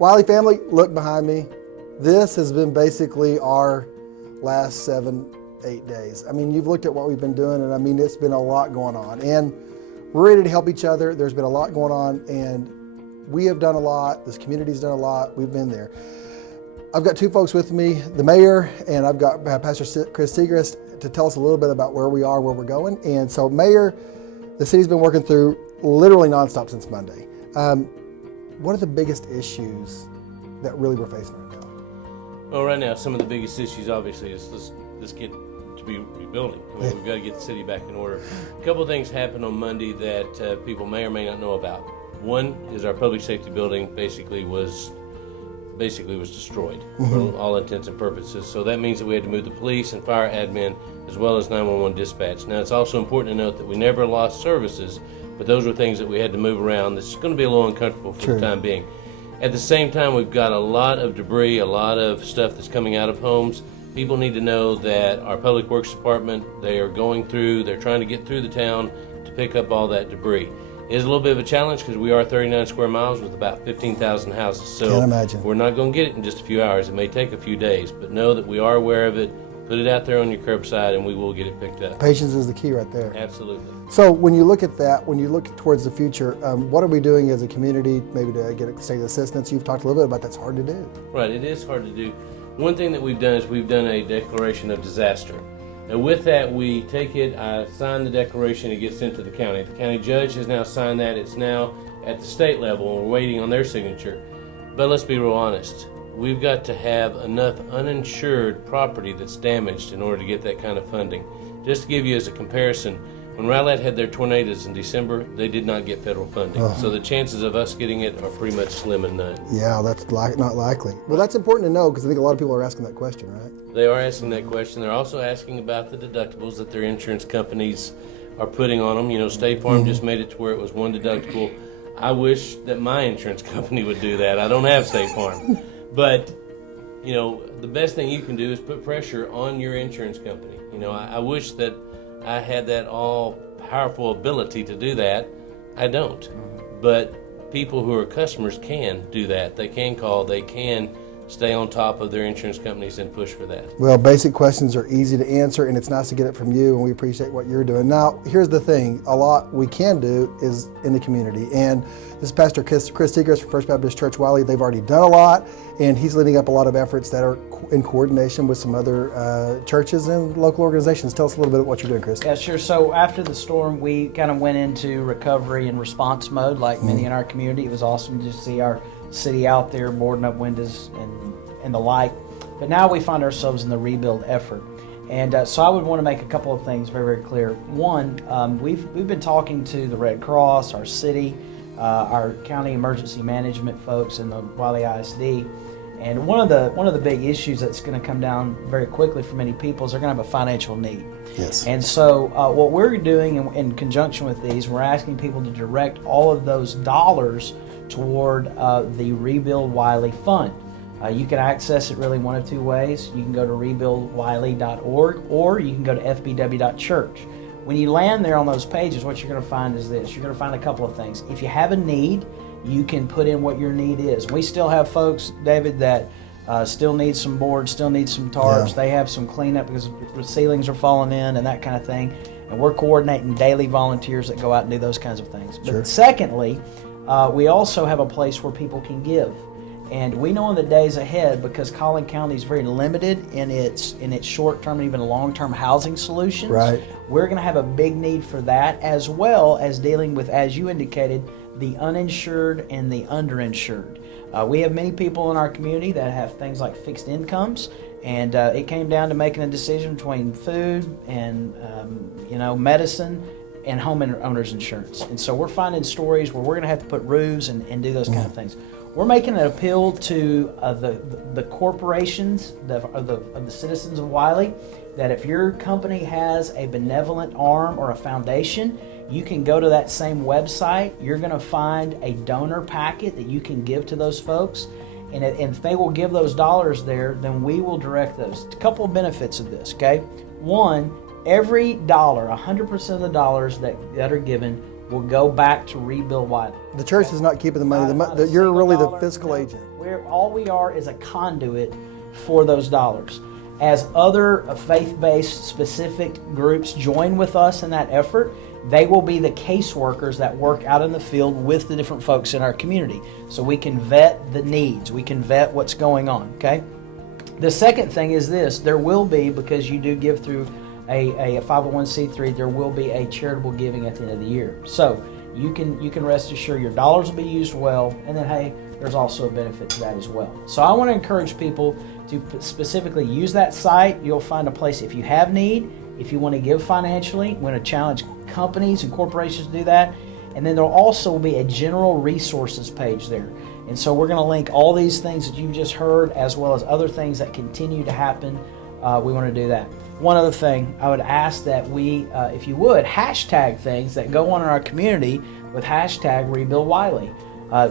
Wylie family, look behind me. This has been basically our last 7-8 days. I mean, you've looked at what we've been doing, and I mean, it's been a lot going on. And we're ready to help each other. There's been a lot going on, and we have done a lot. This community's done a lot. We've been there. I've got two folks with me, the mayor, and I've got Pastor Kris Segrest to tell us a little bit about where we are, where we're going. And so, Mayor, the city's been working through literally nonstop since Monday. What are the biggest issues that really we're facing right now? Well, right now, some of the biggest issues, obviously, is let's get to be rebuilding. I mean, we've got to get the city back in order. A couple of things happened on Monday that people may or may not know about. One is our public safety building basically was destroyed for all intents and purposes. So that means that we had to move the police and fire admin as well as 911 dispatch. Now, it's also important to note that we never lost services, but those were things that we had to move around. This is going to be a little uncomfortable for the time being. At the same time, we've got a lot of debris, a lot of stuff that's coming out of homes. People need to know that our Public Works Department, they're trying to get through the town to pick up all that debris. It is a little bit of a challenge because we are 39 square miles with about 15,000 houses. So Can't imagine. We're not going to get it in just a few hours. It may take a few days, but know that we are aware of it. Put it out there on your curbside and we will get it picked up. Patience is the key right there. Absolutely. So when you look at that, when you look towards the future, what are we doing as a community maybe to get state assistance? You've talked a little bit about that's hard to do. Right, it is hard to do. One thing that we've done is we've done a declaration of disaster. And with that, we take it, I sign the declaration, it gets sent to the county. The county judge has now signed that. It's now at the state level, and we're waiting on their signature. But let's be real honest. We've got to have enough uninsured property that's damaged in order to get that kind of funding. Just to give you as a comparison, when Rowlett had their tornadoes in December, they did not get federal funding. So the chances of us getting it are pretty much slim and none. Yeah, that's not likely. Well, that's important to know because I think a lot of people are asking that question, right? They are asking that question. They're also asking about the deductibles that their insurance companies are putting on them. You know, State Farm just made it to where it was one deductible. I wish that my insurance company would do that. I don't have State Farm. But, you know, the best thing you can do is put pressure on your insurance company. You know, I wish that I had that all-powerful ability to do that. I don't. But people who are customers can do that. They can call. They can stay on top of their insurance companies and push for that. Well, basic questions are easy to answer, and it's nice to get it from you, and we appreciate what you're doing. Now, here's the thing. A lot we can do is in the community, and this is Pastor Kris Segrest from First Baptist Church Wylie. They've already done a lot, and he's leading up a lot of efforts that are in coordination with some other churches and local organizations. Tell us a little bit about what you're doing, Kris. Yeah, sure. So after the storm, we kind of went into recovery and response mode like many in our community. It was awesome to see our city out there boarding up windows and the like. But now we find ourselves in the rebuild effort. And so I would want to make a couple of things very, very clear. One, we've been talking to the Red Cross, our city, our county emergency management folks, and the Wylie ISD. And one of the big issues that's going to come down very quickly for many people is they're going to have a financial need. Yes. And so what we're doing in conjunction with these, we're asking people to direct all of those dollars toward the Rebuild Wylie Fund. You can access it really one of two ways. You can go to rebuildwylie.org or you can go to fbw.church. When you land there on those pages, what you're going to find is this. You're going to find a couple of things. If you have a need, you can put in what your need is. We still have folks, David, that still need some boards, still need some tarps. Yeah. They have some cleanup because the ceilings are falling in and that kind of thing. And we're coordinating daily volunteers that go out and do those kinds of things. But secondly, we also have a place where people can give. And we know in the days ahead, because Collin County is very limited in its short-term and even long-term housing solutions, we're going to have a big need for that, as well as dealing with, as you indicated, the uninsured and the underinsured. We have many people in our community that have things like fixed incomes, and it came down to making a decision between food and medicine and homeowners insurance. And so we're finding stories where we're going to have to put roofs and do those kind of things. We're making an appeal to the corporations of the citizens of Wylie that if your company has a benevolent arm or a foundation, you can go to that same website. You're going to find a donor packet that you can give to those folks. And if they will give those dollars there, then we will direct those. A couple of benefits of this, okay? One, every dollar, 100% of the dollars that are given will go back to Rebuild Wylie. The church is not keeping the money. You're really the fiscal agent. All we are is a conduit for those dollars. As other faith-based specific groups join with us in that effort, they will be the caseworkers that work out in the field with the different folks in our community. So we can vet the needs, we can vet what's going on, okay? The second thing is this: there will be, because you do give through a 501c3, there will be a charitable giving at the end of the year. So you can rest assured your dollars will be used well, and then hey, there's also a benefit to that as well. So I want to encourage people to specifically use that site. You'll find a place if you have need, if you want to give financially, want to challenge companies and corporations to do that. And then there'll also be a general resources page there. And so we're going to link all these things that you've just heard, as well as other things that continue to happen. We want to do that. One other thing, I would ask that we, if you would, hashtag things that go on in our community with hashtag Rebuild Wylie.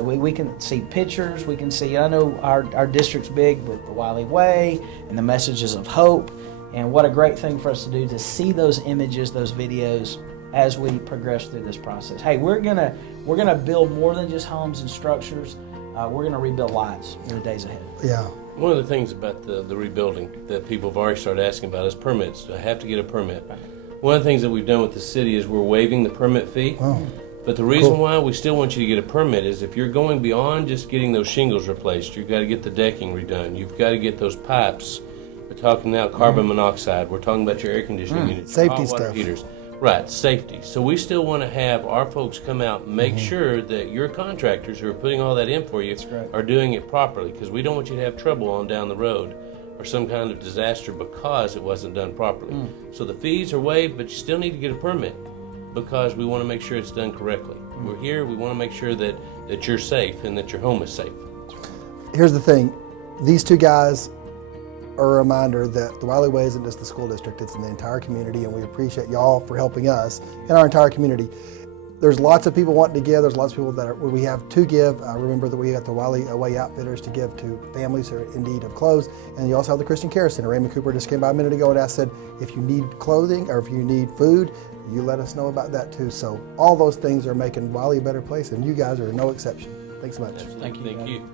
We can see pictures, we can see, I know our district's big with the Wylie Way and the messages of hope, and what a great thing for us to do to see those images, those videos as we progress through this process. Hey, we're gonna build more than just homes and structures. We're gonna rebuild lives in the days ahead. Yeah. One of the things about the rebuilding that people have already started asking about is permits. Do I have to get a permit? One of the things that we've done with the city is we're waiving the permit fee. Oh. But the reason why we still want you to get a permit is if you're going beyond just getting those shingles replaced, you've got to get the decking redone. You've got to get those pipes. We're talking now carbon monoxide. We're talking about your air conditioning units, Safety hot water stuff. heaters. Right, safety. So we still want to have our folks come out and make sure that your contractors who are putting all that in for you are doing it properly, because we don't want you to have trouble on down the road or some kind of disaster because it wasn't done properly. So the fees are waived, but you still need to get a permit because we want to make sure it's done correctly. We're here, we want to make sure that you're safe and that your home is safe. Here's the thing. These two guys are a reminder that the Wylie Way isn't just the school district, it's in the entire community, and we appreciate y'all for helping us in our entire community. There's lots of people wanting to give. There's lots of people that we have to give. Remember that we got the Wylie Way Outfitters to give to families who are in need of clothes. And you also have the Christian Care Center. Raymond Cooper just came by a minute ago and said, if you need clothing or if you need food, you let us know about that too. So all those things are making Wylie a better place, and you guys are no exception. Thanks so much. Thank you. Thank you.